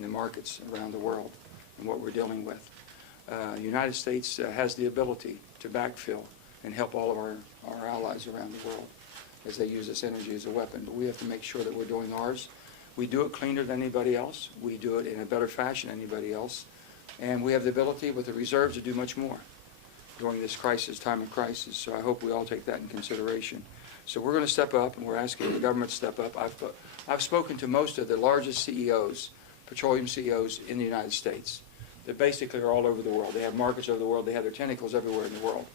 in the markets around the world and what we're dealing with. The United States has the ability to backfill and help all of our allies around the world as they use this energy as a weapon. But we have to make sure that we're doing ours. We do it cleaner than anybody else. We do it in a better fashion than anybody else. And we have the ability with the reserves to do much more during this crisis, time of crisis. So I hope we all take that in consideration. So we're going to step up, and we're asking the government to step up. I've spoken to most of the largest CEOs, petroleum CEOs in the United States, that basically are all over the world. They have markets over the world. They have their tentacles everywhere in the world.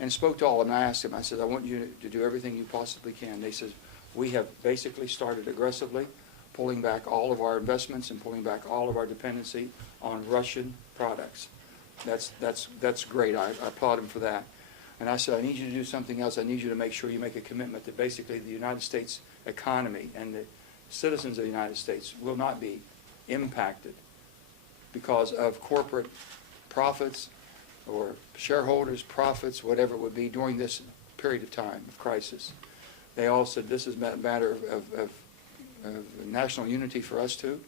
And spoke to all of them. And I asked them, I said, I want you to do everything you possibly can. They said, we have basically started aggressively pulling back all of our investments and pulling back all of our dependency on Russian products. That's great. I applaud them for that. And I said, I need you to do something else. I need you to make sure you make a commitment that basically the United States economy and the citizens of the United States will not be impacted because of corporate profits or shareholders' profits, whatever it would be, during this period of time of crisis. They all said this is a matter of national unity for us too,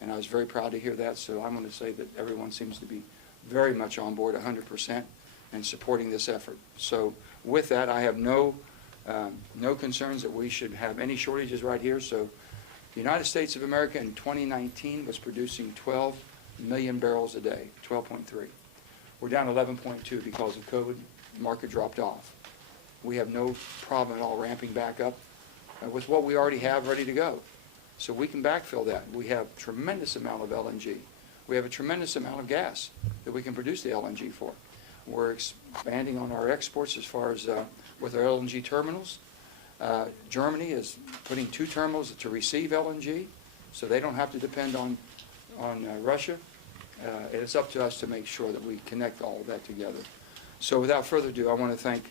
and I was very proud to hear that. So I'm going to say that everyone seems to be very much on board 100% and supporting this effort. So with that, I have no concerns that we should have any shortages right here. So the United States of America in 2019 was producing 12 million barrels a day, 12.3. We're down 11.2 because of COVID. The market dropped off. We have no problem at all ramping back up with what we already have ready to go. So we can backfill that. We have a tremendous amount of LNG. We have a tremendous amount of gas that we can produce the LNG for. We're expanding on our exports as far as with our LNG terminals. Germany is putting 2 terminals to receive LNG, so they don't have to depend on Russia. It's up to us to make sure that we connect all of that together. So without further ado, I want to thank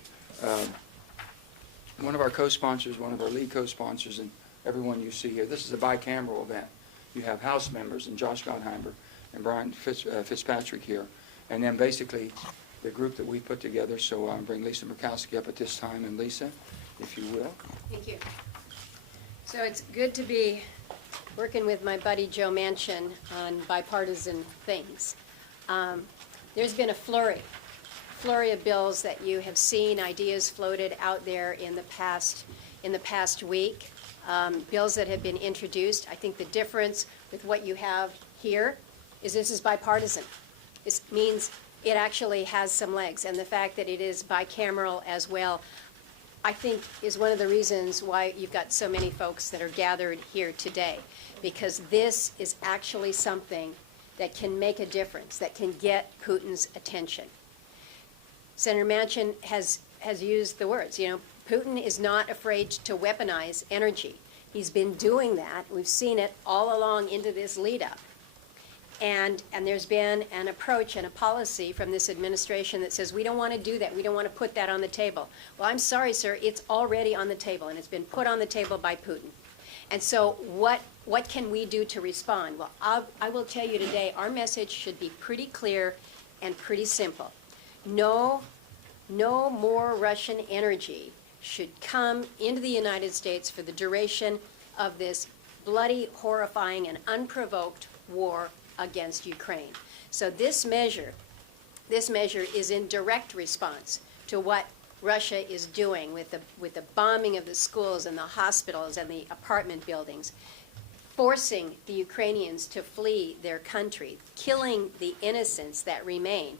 one of our co-sponsors, one of our lead co-sponsors, and everyone you see here. This is a bicameral event. You have House members and Josh Gottheimer and Brian Fitzpatrick here, and then basically the group that we put together. So I'll bring Lisa Murkowski up at this time, and Lisa, if you will. Thank you. So it's good to be working with my buddy Joe Manchin on bipartisan things. There's been a flurry of bills that you have seen, ideas floated out there in the past week, bills that have been introduced. I think the difference with what you have here is this is bipartisan. This means it actually has some legs, and the fact that it is bicameral as well, I think, is one of the reasons why you've got so many folks that are gathered here today, because this is actually something that can make a difference, that can get Putin's attention. Senator Manchin has used the words, Putin is not afraid to weaponize energy. He's been doing that. We've seen it all along into this lead-up. And there's been an approach and a policy from this administration that says we don't want to do that. We don't want to put that on the table. Well, I'm sorry, sir. It's already on the table, and it's been put on the table by Putin. And so what can we do to respond? Well, I will tell you today, our message should be pretty clear and pretty simple. No more Russian energy should come into the United States for the duration of this bloody, horrifying, and unprovoked war against Ukraine. So this measure is in direct response to what Russia is doing with the bombing of the schools and the hospitals and the apartment buildings, forcing the Ukrainians to flee their country, killing the innocents that remain,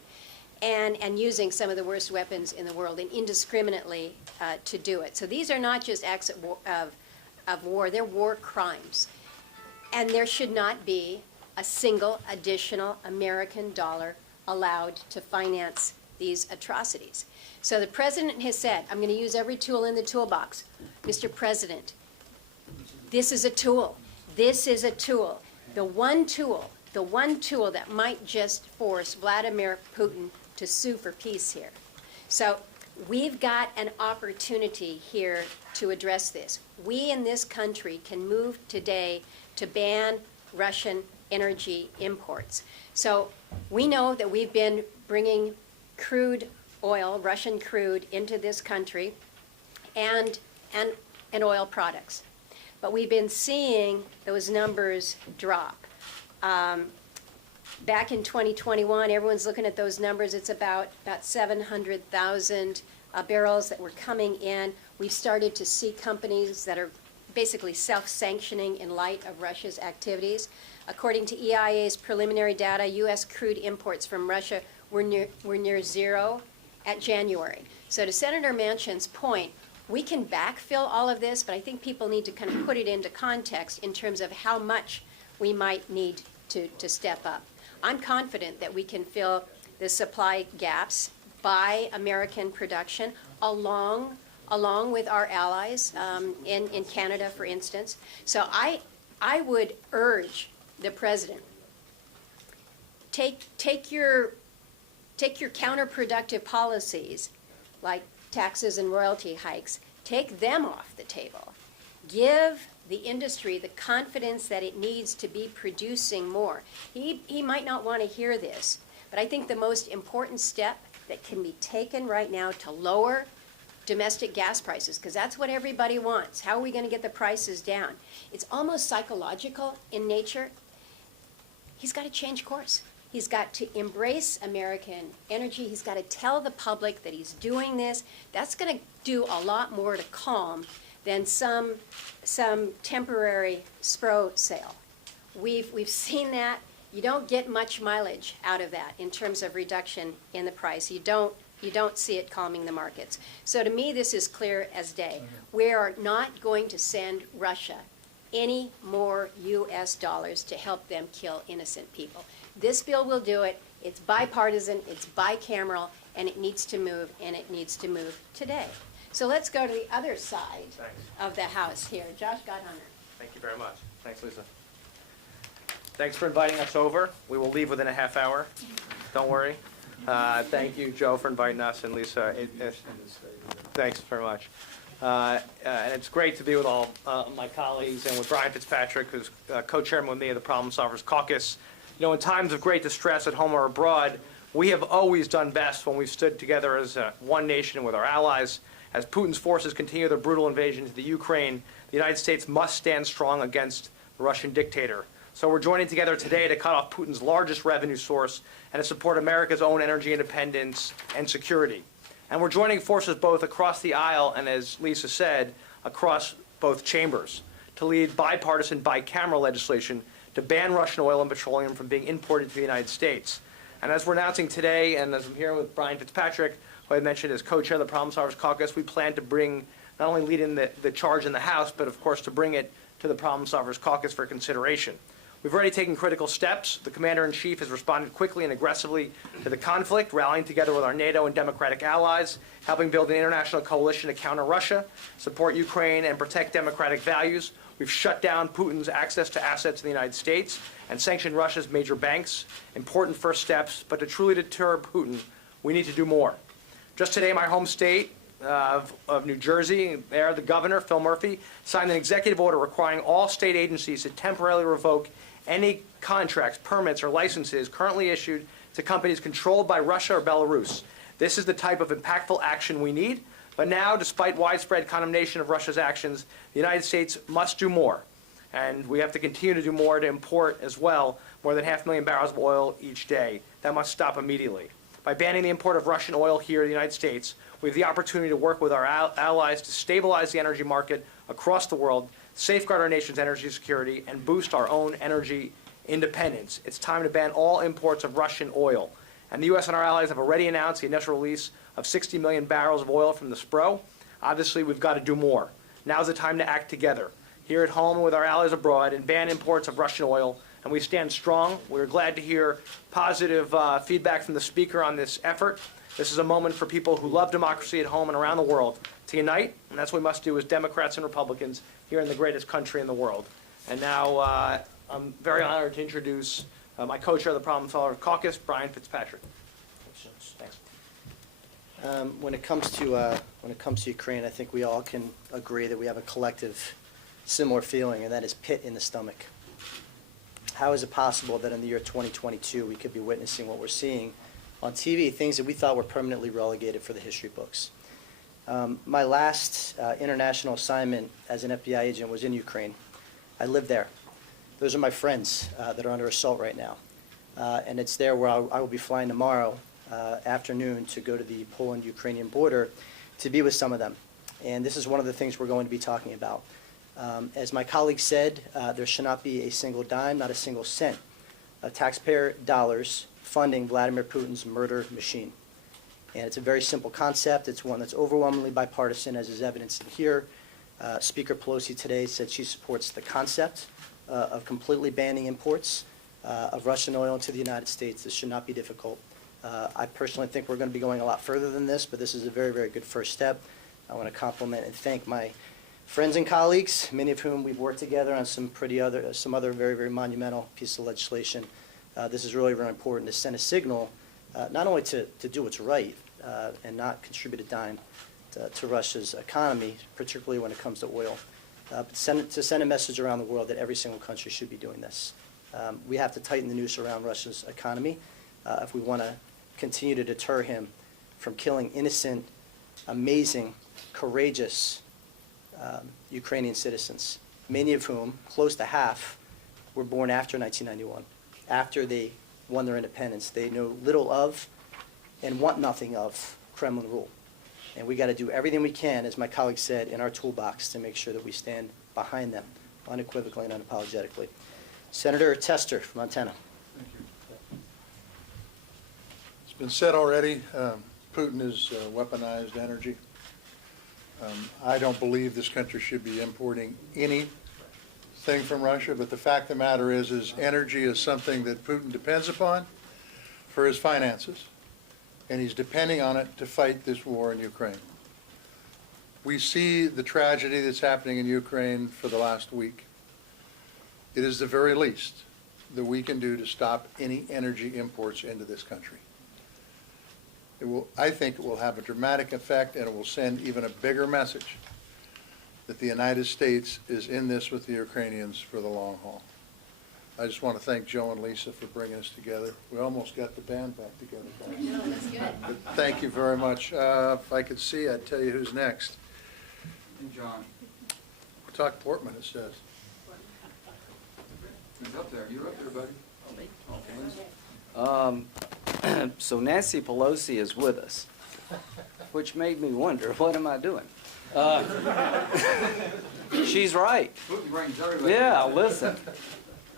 and using some of the worst weapons in the world and indiscriminately to do it. So these are not just acts of war, they're war crimes. And there should not be a single additional American dollar allowed to finance these atrocities. So the President has said, I'm going to use every tool in the toolbox. Mr. President, this is a tool. This is a tool. The one tool that might just force Vladimir Putin to sue for peace here. So we've got an opportunity here to address this. We in this country can move today to ban Russian energy imports. So we know that we've been bringing crude oil, Russian crude, into this country and oil products. But we've been seeing those numbers drop. Back in 2021, everyone's looking at those numbers. It's about 700,000 barrels that were coming in. We've started to see companies that are basically self-sanctioning in light of Russia's activities. According to EIA's preliminary data, U.S. crude imports from Russia were near zero at January. So to Senator Manchin's point, we can backfill all of this, but I think people need to kind of put it into context in terms of how much we might need to step up. I'm confident that we can fill the supply gaps by American production along with our allies in Canada, for instance. So I would urge the president, take your counterproductive policies like taxes and royalty hikes, take them off the table. Give the industry the confidence that it needs to be producing more. He might not want to hear this, but I think the most important step that can be taken right now to lower domestic gas prices, because that's what everybody wants. How are we going to get the prices down? It's almost psychological in nature. He's got to change course. He's got to embrace American energy. He's got to tell the public that he's doing this. That's going to do a lot more to calm than some temporary SPRO sale. We've seen that. You don't get much mileage out of that in terms of reduction in the price. You don't see it calming the markets. So to me, this is clear as day. We are not going to send Russia any more U.S. dollars to help them kill innocent people. This bill will do it. It's bipartisan, it's bicameral, and it needs to move, and it needs to move today. So let's go to the other side of the House here. Josh Gottheimer. Thank you very much. Thanks, Lisa. Thanks for inviting us over. We will leave within a half hour. Don't worry. Thank you, Joe, for inviting us, and Lisa. Thanks very much. And it's great to be with all my colleagues and with Brian Fitzpatrick, who's co-chairman with me of the Problem Solvers Caucus. You know, in times of great distress at home or abroad, we have always done best when we've stood together as one nation with our allies. As Putin's forces continue their brutal invasion into the Ukraine, the United States must stand strong against the Russian dictator. So we're joining together today to cut off Putin's largest revenue source and to support America's own energy independence and security. And we're joining forces both across the aisle and, as Lisa said, across both chambers to lead bipartisan, bicameral legislation to ban Russian oil and petroleum from being imported to the United States. And as we're announcing today, and as I'm here with Brian Fitzpatrick, who I mentioned as co-chair of the Problem Solvers Caucus, we plan to bring, not only lead in the charge in the House, but of course to bring it to the Problem Solvers Caucus for consideration. We've already taken critical steps. The Commander-in-Chief has responded quickly and aggressively to the conflict, rallying together with our NATO and democratic allies, helping build an international coalition to counter Russia, support Ukraine, and protect democratic values. We've shut down Putin's access to assets in the United States and sanctioned Russia's major banks. Important first steps, but to truly deter Putin, we need to do more. Just today, my home state of New Jersey, there, the governor, Phil Murphy, signed an executive order requiring all state agencies to temporarily revoke any contracts, permits, or licenses currently issued to companies controlled by Russia or Belarus. This is the type of impactful action we need. But now, despite widespread condemnation of Russia's actions, the United States must do more. And we have to continue to do more to import as well more than 500,000 barrels of oil each day. That must stop immediately. By banning the import of Russian oil here in the United States, we have the opportunity to work with our allies to stabilize the energy market across the world, safeguard our nation's energy security, and boost our own energy independence. It's time to ban all imports of Russian oil. And the U.S. and our allies have already announced the initial release of 60 million barrels of oil from the SPRO. Obviously, we've got to do more. Now's the time to act together, here at home with our allies abroad, and ban imports of Russian oil. And we stand strong. We're glad to hear positive feedback from the Speaker on this effort. This is a moment for people who love democracy at home and around the world to unite, and that's what we must do as Democrats and Republicans here in the greatest country in the world. And now I'm very honored to introduce my co-chair of the Problem Solvers Caucus, Brian Fitzpatrick. Thanks. When it comes to Ukraine, I think we all can agree that we have a collective similar feeling, and that is pit in the stomach. How is it possible that in the year 2022 we could be witnessing what we're seeing on TV, things that we thought were permanently relegated for the history books? My last international assignment as an FBI agent was in Ukraine. I lived there. Those are my friends that are under assault right now. And it's there where I will be flying tomorrow afternoon to go to the Poland-Ukrainian border to be with some of them. And this is one of the things we're going to be talking about. As my colleague said, there should not be a single dime, not a single cent of taxpayer dollars funding Vladimir Putin's murder machine. And it's a very simple concept. It's one that's overwhelmingly bipartisan, as is evidenced in here. Speaker Pelosi today said she supports the concept of completely banning imports of Russian oil into the United States. This should not be difficult. I personally think we're going to be going a lot further than this, but this is a very, very good first step. I want to compliment and thank my friends and colleagues, many of whom we've worked together on some other very, very monumental pieces of legislation. This is really, really important to send a signal, not only to do what's right and not contribute a dime to Russia's economy, particularly when it comes to oil, but to send a message around the world that every single country should be doing this. We have to tighten the noose around Russia's economy if we want to continue to deter him from killing innocent, amazing, courageous Ukrainian citizens, many of whom, close to half, were born after 1991, after they won their independence. They know little of and want nothing of Kremlin rule. And we got to do everything we can, as my colleague said, in our toolbox to make sure that we stand behind them unequivocally and unapologetically. Senator Tester from Montana. Thank you. It's been said already, Putin has weaponized energy. I don't believe this country should be importing anything from Russia, but the fact of the matter is energy is something that Putin depends upon for his finances, and he's depending on it to fight this war in Ukraine. We see the tragedy that's happening in Ukraine for the last week. It is the very least that we can do to stop any energy imports into this country. I think it will have a dramatic effect, and it will send even a bigger message that the United States is in this with the Ukrainians for the long haul. I just want to thank Joe and Lisa for bringing us together. We almost got the band back together. No, that's good. But thank you very much. If I could see, I'd tell you who's next. And John, Talk Portman, it says. who's up there? You're up there, buddy. So Nancy Pelosi is with us, which made me wonder, what am I doing? She's right. Putin brings everybody. Yeah, listen,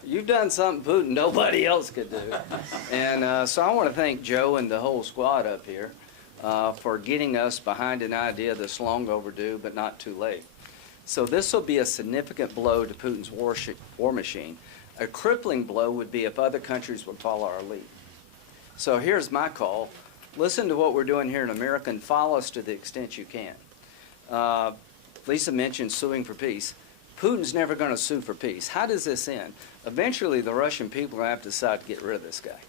you've done something Putin nobody else could do. And so I want to thank Joe and the whole squad up here for getting us behind an idea that's long overdue but not too late. So this will be a significant blow to Putin's war machine. A crippling blow would be if other countries would follow our lead. So here's my call. Listen to what we're doing here in America and follow us to the extent you can. Lisa mentioned suing for peace. Putin's never going to sue for peace. How does this end? Eventually, the Russian people are going to have to decide to get rid of this guy.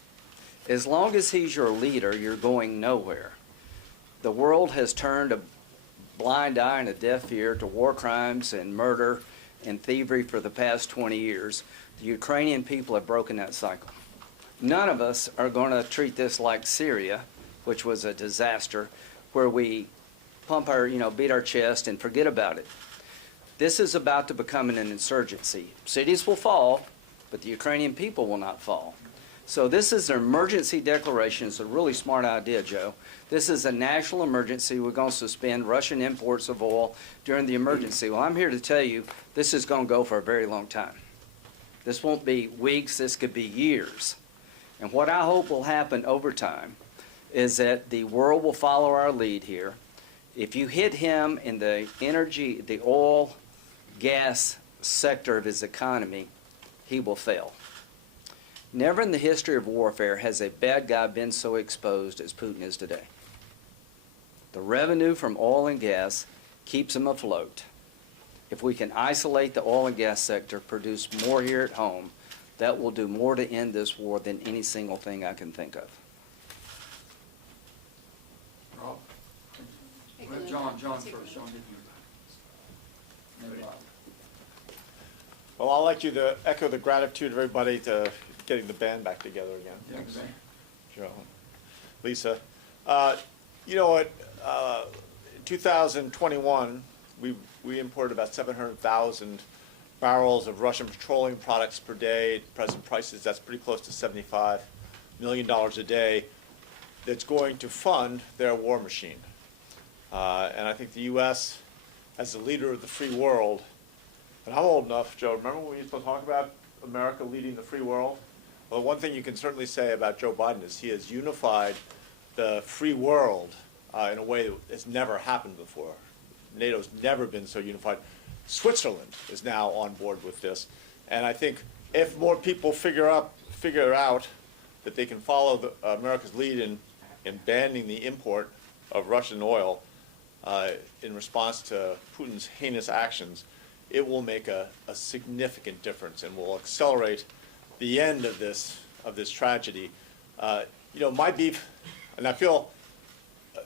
As long as he's your leader, you're going nowhere. The world has turned a blind eye and a deaf ear to war crimes and murder and thievery for the past 20 years. The Ukrainian people have broken that cycle. None of us are going to treat this like Syria, which was a disaster, where we pump our, beat our chest and forget about it. This is about to become an insurgency. Cities will fall, but the Ukrainian people will not fall. So this is an emergency declaration. It's a really smart idea, Joe. This is a national emergency. We're going to suspend Russian imports of oil during the emergency. Well, I'm here to tell you this is going to go for a very long time. This won't be weeks. This could be years. And what I hope will happen over time is that the world will follow our lead here. If you hit him in the energy, the oil, gas sector of his economy, he will fail. Never in the history of warfare has a bad guy been so exposed as Putin is today. The revenue from oil and gas keeps him afloat. If we can isolate the oil and gas sector, produce more here at home, that will do more to end this war than any single thing I can think of. Rob? Well, John first. John, didn't you? Well, I'd like you to echo the gratitude of everybody to getting the band back together again. Thanks. Joe, Lisa. You know what? In 2021, we imported about 700,000 barrels of Russian petroleum products per day. At present prices, that's pretty close to $75 million a day. That's going to fund their war machine. And I think the U.S., as the leader of the free world, and I'm old enough, Joe, remember when we used to talk about America leading the free world? Well, one thing you can certainly say about Joe Biden is he has unified the free world in a way that has never happened before. NATO's never been so unified. Switzerland is now on board with this. And I think if more people figure out that they can follow America's lead in banning the import of Russian oil in response to Putin's heinous actions, it will make a significant difference and will accelerate the end of this tragedy. You know, my beef, and I feel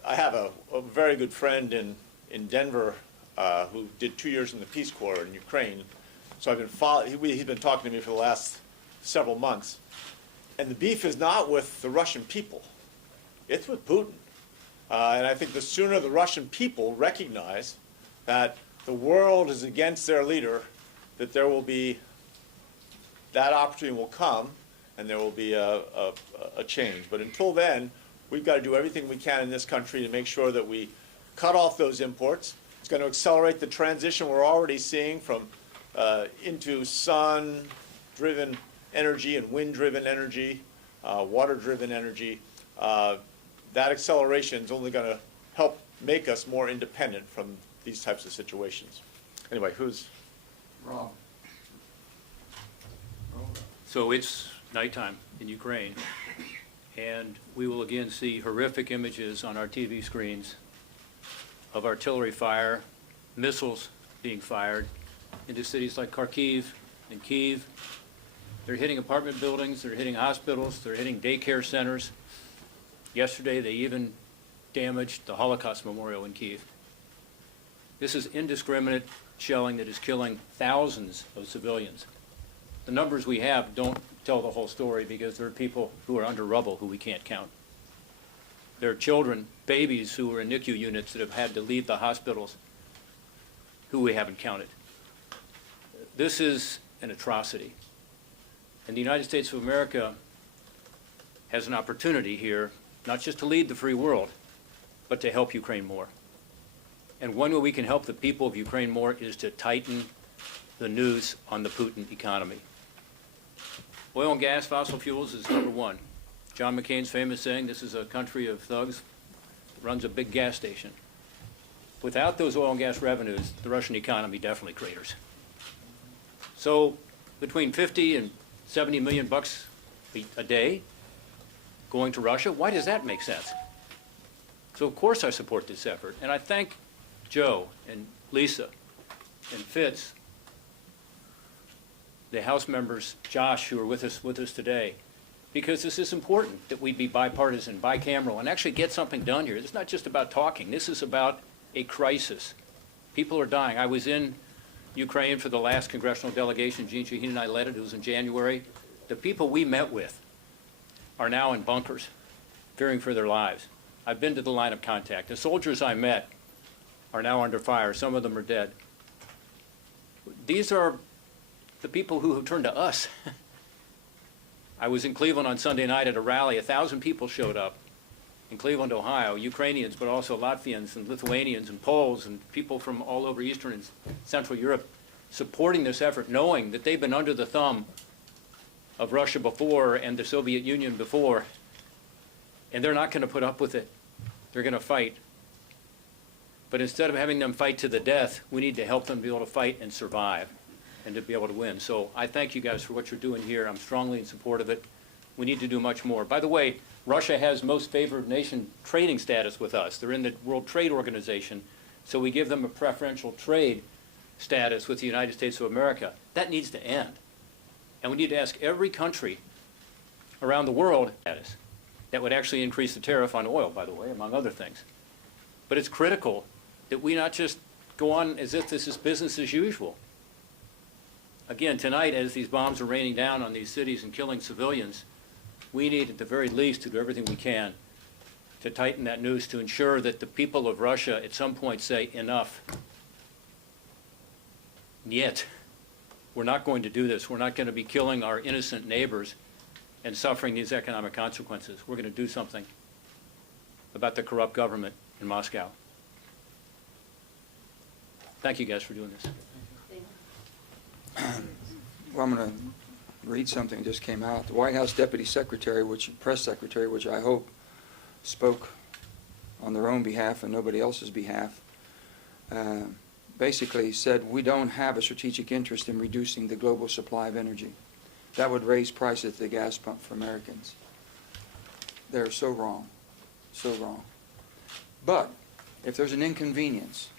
I have a very good friend in Denver who did 2 years in the Peace Corps in Ukraine. So I've been he's been talking to me for the last several months. And the beef is not with the Russian people. It's with Putin. And I think the sooner the Russian people recognize that the world is against their leader, that there will be, that opportunity will come, and there will be a change. But until then, we've got to do everything we can in this country to make sure that we cut off those imports. It's going to accelerate the transition we're already seeing from into sun-driven energy and wind-driven energy, water-driven energy. That acceleration is only going to help make us more independent from these types of situations. Anyway, who's? Rob. So it's nighttime in Ukraine, and we will again see horrific images on our TV screens of artillery fire, missiles being fired into cities like Kharkiv and Kyiv. They're hitting apartment buildings, they're hitting hospitals, they're hitting daycare centers. Yesterday, they even damaged the Holocaust Memorial in Kyiv. This is indiscriminate shelling that is killing thousands of civilians. The numbers we have don't tell the whole story because there are people who are under rubble who we can't count. There are children, babies who are in NICU units that have had to leave the hospitals who we haven't counted. This is an atrocity. And the United States of America has an opportunity here, not just to lead the free world, but to help Ukraine more. And one way we can help the people of Ukraine more is to tighten the noose on the Putin economy. Oil and gas, fossil fuels is number one. John McCain's famous saying, this is a country of thugs that runs a big gas station. Without those oil and gas revenues, the Russian economy definitely craters. So between 50 and 70 million bucks a day going to Russia, why does that make sense? So of course I support this effort, and I thank Joe and Lisa and Fitz, the House members, Josh, who are with us today, because this is important that we be bipartisan, bicameral, and actually get something done here. It's not just about talking. This is about a crisis. People are dying. I was in Ukraine for the last congressional delegation. Gene Shaheen and I led it. It was in January. The people we met with are now in bunkers, fearing for their lives. I've been to the line of contact. The soldiers I met are now under fire. Some of them are dead. These are the people who have turned to us. I was in Cleveland on Sunday night at a rally. 1,000 people showed up in Cleveland, Ohio, Ukrainians, but also Latvians and Lithuanians and Poles and people from all over Eastern and Central Europe supporting this effort, knowing that they've been under the thumb of Russia before and the Soviet Union before, and they're not going to put up with it. They're going to fight. But instead of having them fight to the death, we need to help them be able to fight and survive and to be able to win. So I thank you guys for what you're doing here. I'm strongly in support of it. We need to do much more. By the way, Russia has most favored nation trading status with us. They're in the World Trade Organization, so we give them a preferential trade status with the United States of America. That needs to end. And we need to ask every country around the world status. That would actually increase the tariff on oil, by the way, among other things. But it's critical that we not just go on as if this is business as usual. Again, tonight, as these bombs are raining down on these cities and killing civilians, we need, at the very least, to do everything we can to tighten that noose to ensure that the people of Russia at some point say enough. Yet, We're not going to do this. We're not going to be killing our innocent neighbors and suffering these economic consequences. We're going to do something about the corrupt government in Moscow. Thank you guys for doing this. Well, I'm going to read something that just came out. The White House Deputy Secretary, Press Secretary, which I hope spoke on their own behalf and nobody else's behalf, basically said we don't have a strategic interest in reducing the global supply of energy. That would raise prices at the gas pump for Americans. They're so wrong, so wrong. But if there's an inconvenience,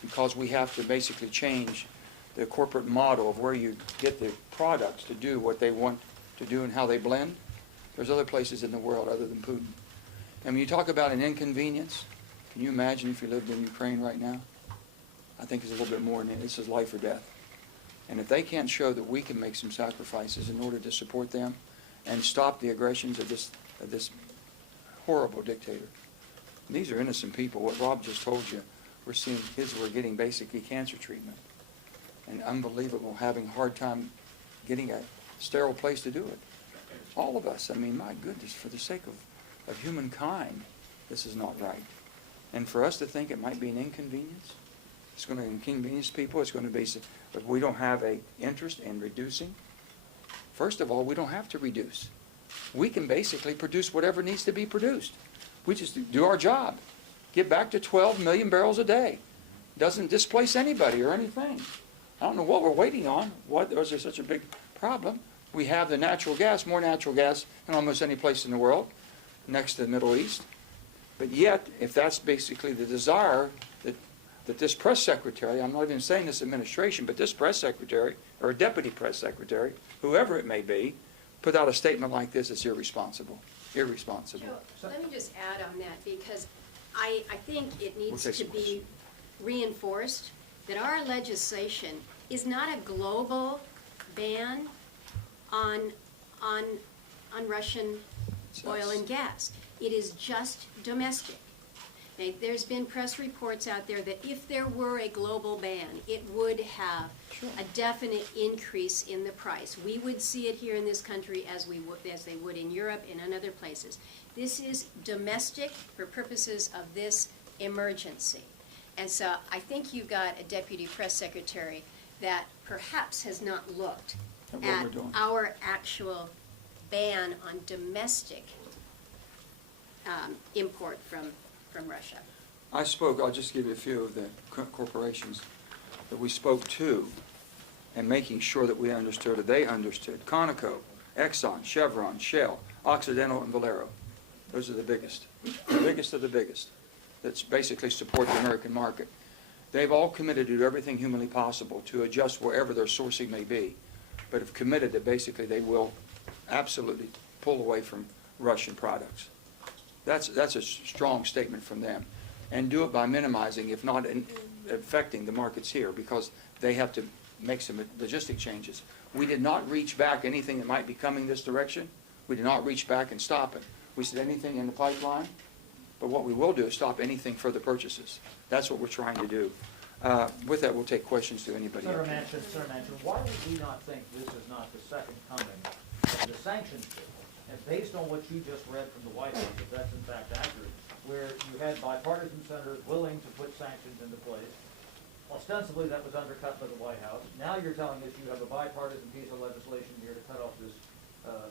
because we have to basically change the corporate model of where you get the products to do what they want to do and how they blend, there's other places in the world other than Putin. And when you talk about an inconvenience, can you imagine if you lived in Ukraine right now? I think it's a little bit more than that. This is life or death. And if they can't show that we can make some sacrifices in order to support them and stop the aggressions of this horrible dictator. And these are innocent people. What Rob just told you, we're getting basically cancer treatment. And unbelievable, having a hard time getting a sterile place to do it. All of us, I mean, my goodness, for the sake of humankind, this is not right. And for us to think it might be an inconvenience, it's going to inconvenience people, it's going to be, but we don't have an interest in reducing. First of all, we don't have to reduce. We can basically produce whatever needs to be produced. We just do our job. Get back to 12 million barrels a day. Doesn't displace anybody or anything. I don't know what we're waiting on. What is there such a big problem? We have the natural gas, more natural gas than almost any place in the world, next to the Middle East. But yet, if that's basically the desire that this press secretary, I'm not even saying this administration, but this press secretary, or deputy press secretary, whoever it may be, put out a statement like this, it's irresponsible. Irresponsible. Joe, let me just add on that, because I think it needs take to some be reinforced that our legislation is not a global ban on Russian oil and gas. It is just domestic. Now, there's been press reports out there that if there were a global ban, it would have a definite increase in the price. We would see it here in this country as they would in Europe and in other places. This is domestic for purposes of this emergency. And so I think you've got a deputy press secretary that perhaps has not looked at our actual ban on domestic import from Russia. I spoke, I'll just give you a few of the corporations that we spoke to and making sure that we understood or they understood. Conoco, Exxon, Chevron, Shell, Occidental, and Valero. Those are the biggest of the biggest that basically support the American market. They've all committed to do everything humanly possible to adjust wherever their sourcing may be, but have committed that basically they will absolutely pull away from Russian products. That's a strong statement from them. And do it by minimizing, if not affecting, the markets here, because they have to make some logistic changes. We did not reach back anything that might be coming this direction. We did not reach back and stop it. We said anything in the pipeline, but what we will do is stop anything further purchases. That's what we're trying to do. With that, we'll take questions to anybody. Senator Manchin, why would we not think this is not the second coming of the sanctions bill? And based on what you just read from the White House, if that's in fact accurate, where you had bipartisan senators willing to put sanctions into place, ostensibly that was undercut by the White House. Now you're telling us you have a bipartisan piece of legislation here to cut off this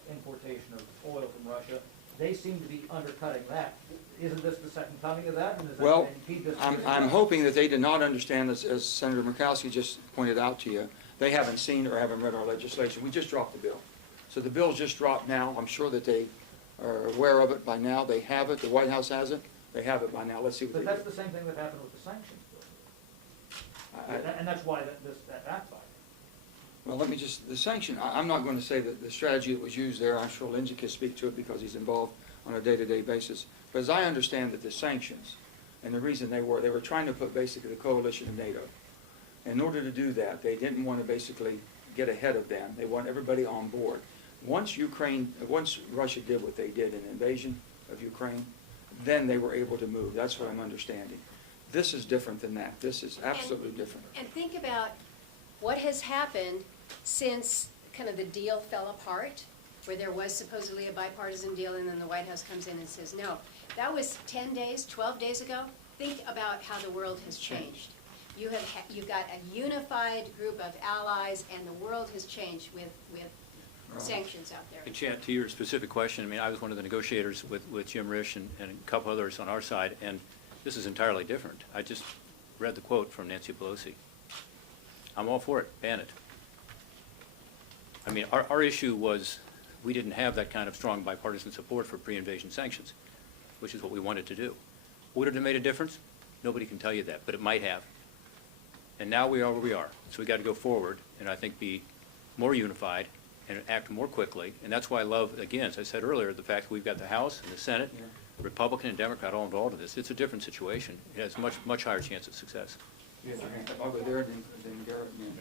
importation of oil from Russia. They seem to be undercutting that. Isn't this the second coming of that? And is that Well, going to impede this? I'm hoping that they did not understand, as Senator Murkowski just pointed out to you, they haven't seen or haven't read our legislation. We just dropped the bill. So the bill's just dropped now. I'm sure that they are aware of it by now. They have it. The White House has it. They have it by now. Let's see what But they that's do. the same thing that happened with the sanctions bill. And that's why that backfired. Well, let me just, the sanction, I'm not going to say that the strategy that was used there, I'm sure Lindsay can speak to it because he's involved on a day-to-day basis. But as I understand that the sanctions, and the reason they were trying to put basically the coalition of NATO. In order to do that, they didn't want to basically get ahead of them. They want everybody on board. Once Russia did what they did, an invasion of Ukraine, then they were able to move. That's what I'm understanding. This is different than that. This is absolutely different. And think about what has happened since kind of the deal fell apart, where there was supposedly a bipartisan deal, and then the White House comes in and says, no. That was 10 days, 12 days ago. Think about how the world has changed. You've got a unified group of allies, and the world has changed with sanctions out there. And Chad, to your specific question, I mean, I was one of the negotiators with Jim Risch and a couple others on our side, and this is entirely different. I just read the quote from Nancy Pelosi. I'm all for it, ban it. I mean, our issue was we didn't have that kind of strong bipartisan support for pre-invasion sanctions, which is what we wanted to do. Would it have made a difference? Nobody can tell you that, but it might have. And now we are where we are. So we got to go forward and I think be more unified and act more quickly. And that's why I love, again, as I said earlier, the fact that we've got the House and the Senate, Republican and Democrat all involved in this. It's a different situation. It has much higher chance of success. Yeah, I'll go there, then Garrett, and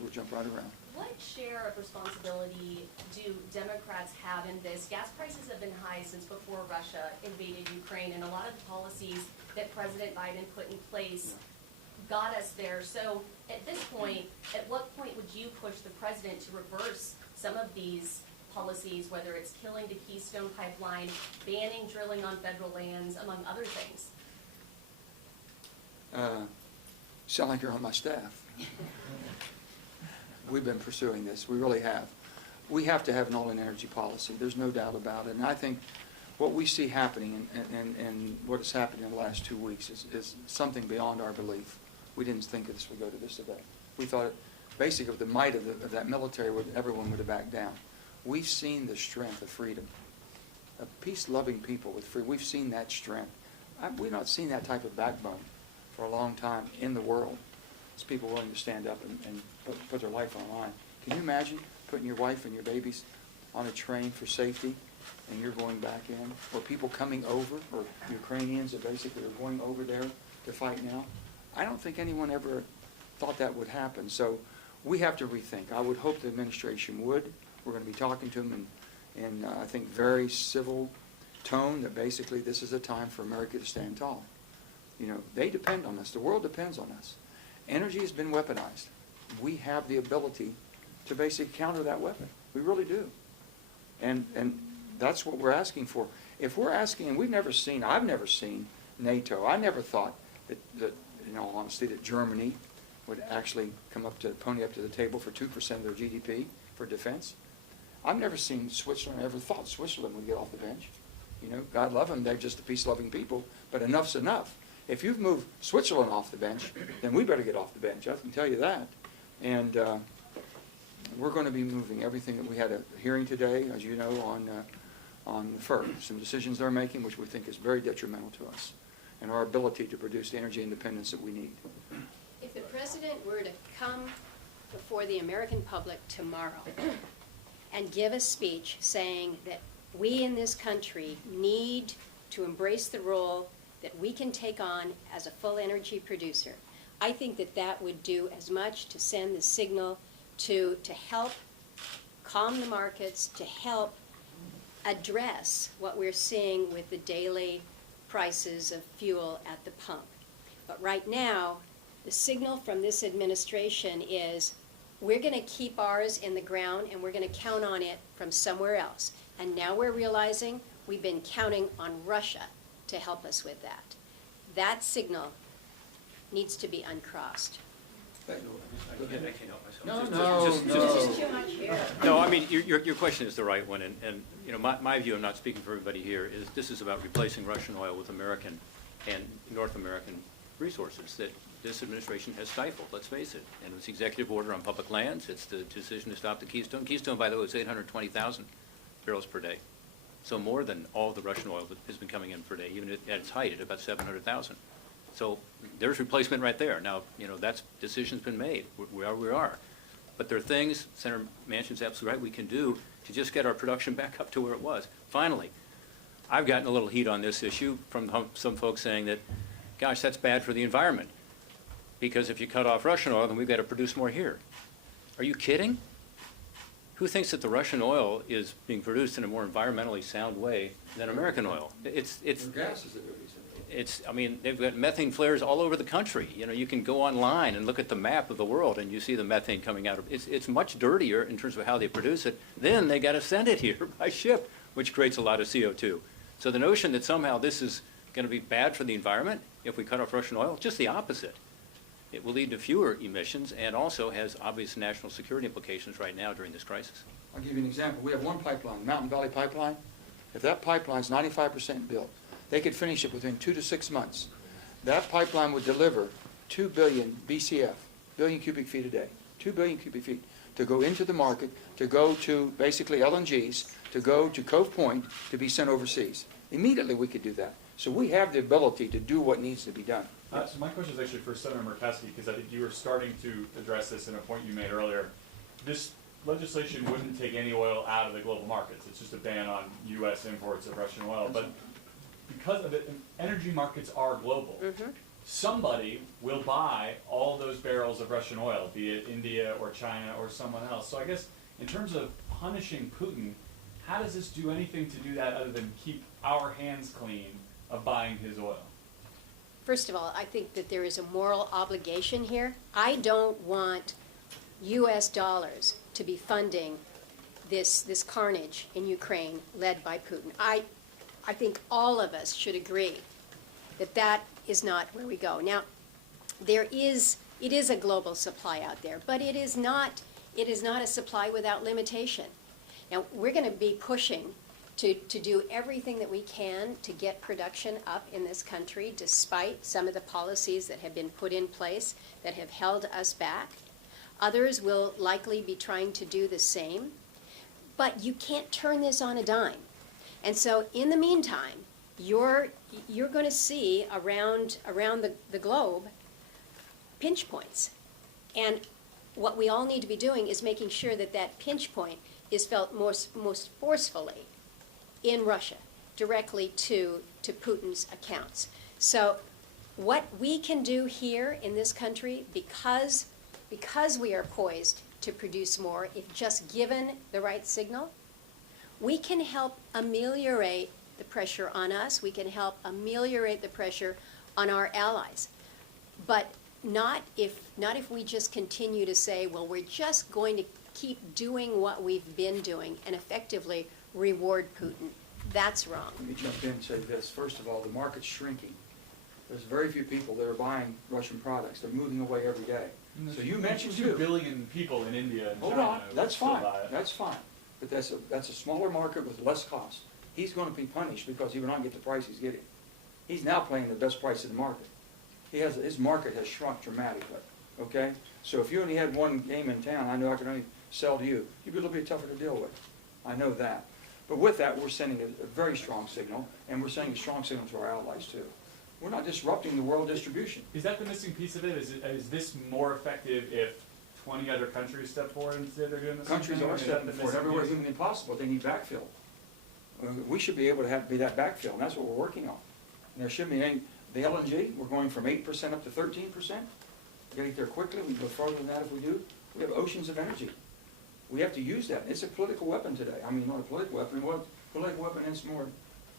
we'll jump right around. What share of responsibility do Democrats have in this? Gas prices have been high since before Russia invaded Ukraine, and a lot of the policies that President Biden put in place got us there. So at this point, at what point would you push the president to reverse some of these policies, whether it's killing the Keystone Pipeline, banning drilling on federal lands, among other things? Sound like you're on my staff. We've been pursuing this. We really have. We have to have an all-in energy policy. There's no doubt about it. And I think what we see happening and what has happened in the last 2 weeks is something beyond our belief. We didn't think this would go to this today. We thought, basically, with the might of that military, everyone would have backed down. We've seen the strength of freedom, of peace-loving people with freedom. We've seen that strength. We've not seen that type of backbone for a long time in the world. It's people willing to stand up and put their life on the line. Can you imagine putting your wife and your babies on a train for safety and you're going back in? Or people coming over, or Ukrainians that basically are going over there to fight now? I don't think anyone ever thought that would happen. So we have to rethink. I would hope the administration would. We're going to be talking to them in I think, very civil tone that basically this is a time for America to stand tall. You know, they depend on us. The world depends on us. Energy has been weaponized. We have the ability to basically counter that weapon. We really do. And that's what we're asking for. If we're asking, and I've never seen NATO. I never thought that in all honesty, that Germany would actually pony up to the table for 2% of their GDP for defense. I've never seen Switzerland, ever thought Switzerland would get off the bench. You know, God love them, they're just a peace-loving people, but enough's enough. If you've moved Switzerland off the bench, then we better get off the bench, I can tell you that. And we're going to be moving everything. That we had a hearing today, as you know, on the FERC, some decisions they're making, which we think is very detrimental to us and our ability to produce the energy independence that we need. If the president were to come before the American public tomorrow and give a speech saying that we in this country need to embrace the role that we can take on as a full energy producer, I think that that would do as much to send the signal to help calm the markets, to help address what we're seeing with the daily prices of fuel at the pump. But right now, the signal from this administration is we're going to keep ours in the ground and we're going to count on it from somewhere else. And now we're realizing we've been counting on Russia to help us with that. That signal needs to be uncrossed. I can't help myself. No. This is too much here. No, I mean, your question is the right one, and you know, my view, I'm not speaking for everybody here, is this is about replacing Russian oil with American and North American resources that this administration has stifled, let's face it. And it's the executive order on public lands, it's the decision to stop the Keystone. Keystone, by the way, is 820,000 barrels per day. So more than all the Russian oil that has been coming in per day, even at its height at about 700,000. So there's replacement right there. Now, you know, that decision's been made. We are where we are. But there are things, Senator Manchin's absolutely right, we can do to just get our production back up to where it was. Finally, I've gotten a little heat on this issue from some folks saying that, gosh, that's bad for the environment. Because if you cut off Russian oil, then we've got to produce more here. Are you kidding? Who thinks that the Russian oil is being produced in a more environmentally sound way than American oil? Their gas is the reason. I mean, they've got methane flares all over the country. You know, you can go online and look at the map of the world and you see the methane coming out of, it's much dirtier in terms of how they produce it. Then they got to send it here by ship, which creates a lot of CO2. So the notion that somehow this is going to be bad for the environment if we cut off Russian oil, just the opposite. It will lead to fewer emissions and also has obvious national security implications right now during this crisis. I'll give you an example. We have one pipeline, Mountain Valley Pipeline. If that pipeline's 95% built, they could finish it within 2 to 6 months. That pipeline would deliver 2 billion BCF, billion cubic feet a day, 2 billion cubic feet, to go into the market, to go to basically LNGs, to go to Cove Point, to be sent overseas. Immediately we could do that. So we have the ability to do what needs to be done. So my question is actually for Senator Murkowski, because I think you were starting to address this in a point you made earlier. This legislation wouldn't take any oil out of the global markets. It's just a ban on U.S. imports of Russian oil. But because of it, energy markets are global. Somebody will buy all those barrels of Russian oil, be it India or China or someone else. So I guess in terms of punishing Putin, how does this do anything to do that other than keep our hands clean of buying his oil? First of all, I think that there is a moral obligation here. I don't want U.S. dollars to be funding this carnage in Ukraine led by Putin. I think all of us should agree that that is not where we go. Now, it is a global supply out there, but it is not a supply without limitation. Now, we're going to be pushing to do everything that we can to get production up in this country, despite some of the policies that have been put in place that have held us back. Others will likely be trying to do the same. But you can't turn this on a dime. And so in the meantime, you're going to see around the globe pinch points. And what we all need to be doing is making sure that that pinch point is felt most forcefully in Russia, directly to Putin's accounts. So what we can do here in this country, because we are poised to produce more, if just given the right signal, we can help ameliorate the pressure on us. We can help ameliorate the pressure on our allies. But not if we just continue to say, well, we're just going to keep doing what we've been doing and effectively reward Putin. That's wrong. Let me jump in and say this. First of all, the market's shrinking. There's very few people that are buying Russian products. They're moving away every day. So you mentioned 2 billion people in India and Hold China. on, that's fine, buy it. that's fine. But that's a smaller market with less cost. He's going to be punished because he will not get the price he's getting. He's now paying the best price in the market. His market has shrunk dramatically, okay? So if you only had one game in town, I know I could only sell to you. You'd be a little bit tougher to deal with. I know that. But with that, we're sending a very strong signal, and we're sending a strong signal to our allies too. We're not disrupting the world distribution. Is that the missing piece of it? Is this more effective if 20 other countries step forward and say they're doing the same thing? Countries are stepping forward everywhere humanly possible. They need backfill. We should be able to be that backfill, and that's what we're working on. And there should be the LNG. We're going from 8% up to 13%. Getting there quickly. We go further than that if we do. We have oceans of energy. We have to use that. It's a political weapon today. I mean, not a political weapon. What political weapon is more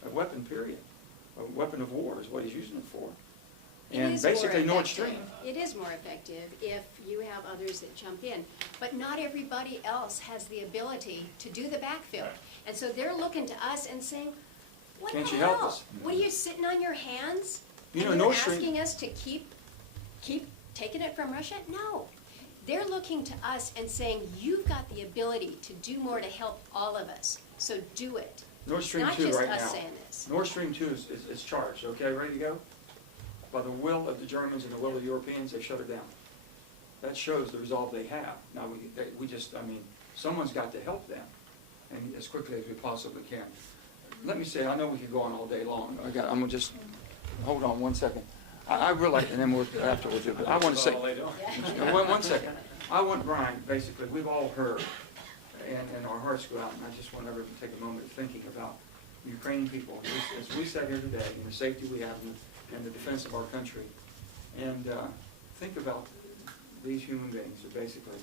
a weapon, period. A weapon of war is what he's using it for. And basically Nord Stream. It is more effective if you have others that jump in. But not everybody else has the ability to do the backfill. And so they're looking to us and saying, what the hell? Can't you help us? What are you sitting on your hands? You know, and you're Nord Stream, asking us to keep taking it from Russia? No. They're looking to us and saying, you've got the ability to do more to help all of us. So do it. Nord Stream Not 2 just right us now. saying this. Nord Stream 2 is charged, okay, ready to go? By the will of the Germans and the will of the Europeans, they shut it down. That shows the resolve they have. Now, someone's got to help them, and as quickly as we possibly can. Let me say, I know we could go on all day long. I'm going to just, hold on one second. I realize, and then after we'll do it, but I want to say, one second. I want Brian, basically, we've all heard, and our hearts go out, and I just want everyone to take a moment of thinking about the Ukrainian people, as we sat here today, and the safety we have and the defense of our country, and think about these human beings who basically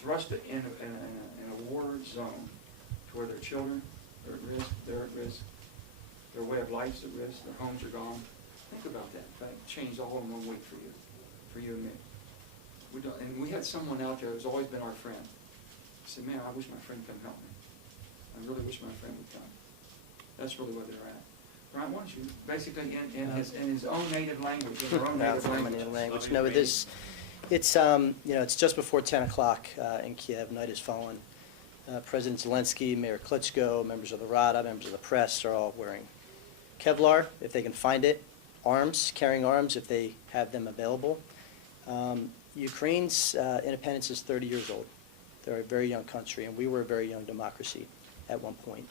thrust in a war zone to where their children are at risk, they're at risk, Their way of life's at risk, their homes are gone. Think about that. That changed all in 1 week for you and me. And we had someone out there who's always been our friend. He said, man, I wish my friend could help me. I really wish my friend would come. That's really where they're at. Brian, why don't you, basically in his own native language, in their own native language. No, it's just before 10 o'clock in Kiev. Night has fallen. President Zelensky, Mayor Klitschko, members of the Rada, members of the press are all wearing Kevlar, if they can find it, arms, carrying arms if they have them available. Ukraine's independence is 30 years old. They're a very young country, and we were a very young democracy at one point.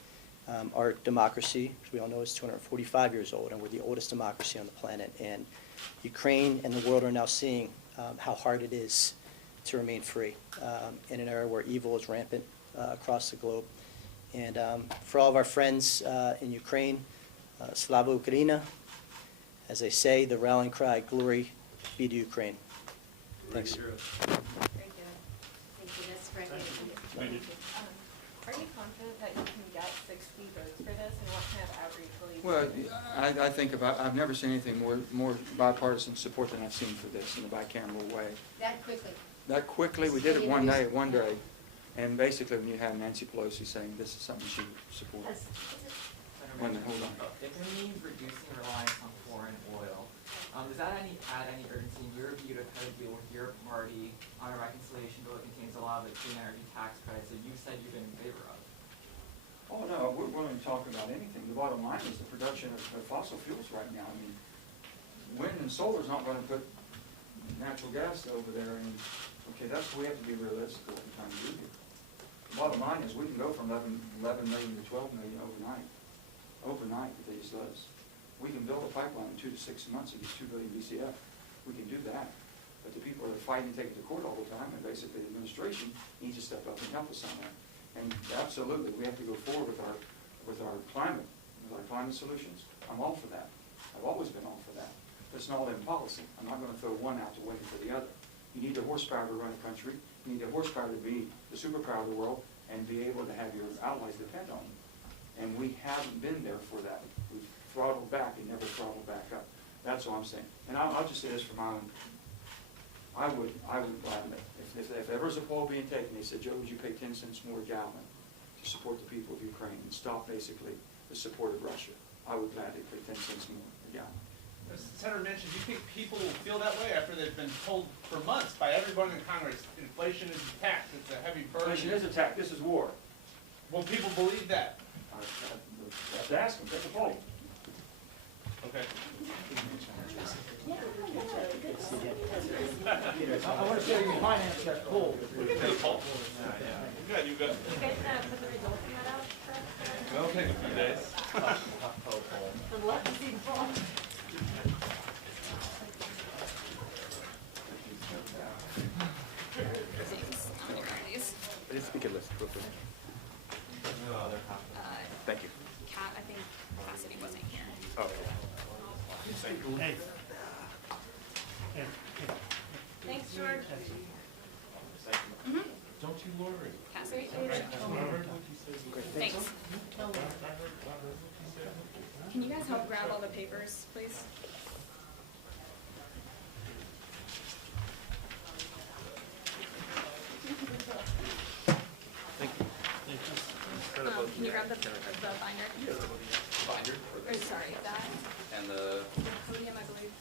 Our democracy, as we all know, is 245 years old, and we're the oldest democracy on the planet. And Ukraine and the world are now seeing how hard it is to remain free in an era where evil is rampant across the globe. And for all of our friends in Ukraine, Slava Ukraina, as they say, the rallying cry, glory be to Ukraine. Thanks. Thank you. Thank you, Ms. Franklin. Are you confident that you can get 60 votes for this, and what kind of outreach will you do? Well, I think I've never seen anything more bipartisan support than I've seen for this in a bicameral way. That quickly. That quickly, we did it one day, and basically when you have Nancy Pelosi saying this is something she supports. Hold on. If it means reducing reliance on foreign oil, does that add any urgency in your view to kind of deal with your party on a reconciliation bill that contains a lot of the clean energy tax credits that you said you've been in favor of? Oh, no, we're willing to talk about anything. The bottom line is the production of fossil fuels right now. I mean, wind and solar is not going to put natural gas over there. And, okay, that's we have to be realistic what we're trying to do here. The bottom line is we can go from 11 million to 12 million overnight. Overnight with these lists. We can build a pipeline in 2 to 6 months of these 2 billion BCF. We can do that. But the people that are fighting, taking to court all the time, and basically the administration needs to step up and help us on that. And absolutely, we have to go forward with our climate solutions. I'm all for that. I've always been all for that. But it's not all in policy. I'm not going to throw one out to win for the other. You need the horsepower to run a country. You need the horsepower to be the superpower of the world and be able to have your allies depend on you. And we haven't been there for that. We've throttled back and never throttled back up. That's all I'm saying. And I'll just say this for my own. I would gladly, if there was a poll being taken, they said, Joe, would you pay 10 cents more a gallon to support the people of Ukraine and stop basically the support of Russia? I would gladly pay 10 cents more a gallon. As the Senator mentioned, do you think people will feel that way after they've been told for months by everyone in Congress, inflation is attacked, it's a heavy burden? Inflation is attacked. This is war. Will people believe that? I have to ask them. Get the poll. Okay. I want to see how you finance that pool. We can do a poll. Yeah, you got. You guys put the results of that out first? It'll take a few days. I'd love to see the poll. Speaker list, real quick. Thank you. Kat, I think Cassidy wasn't here. Oh. Hey. Thanks, George. Don't you worry. Cassidy? Thanks. Can you guys help grab all the papers, please? Can you grab the binder? Binder? Or sorry, that. And the Podium, I believe.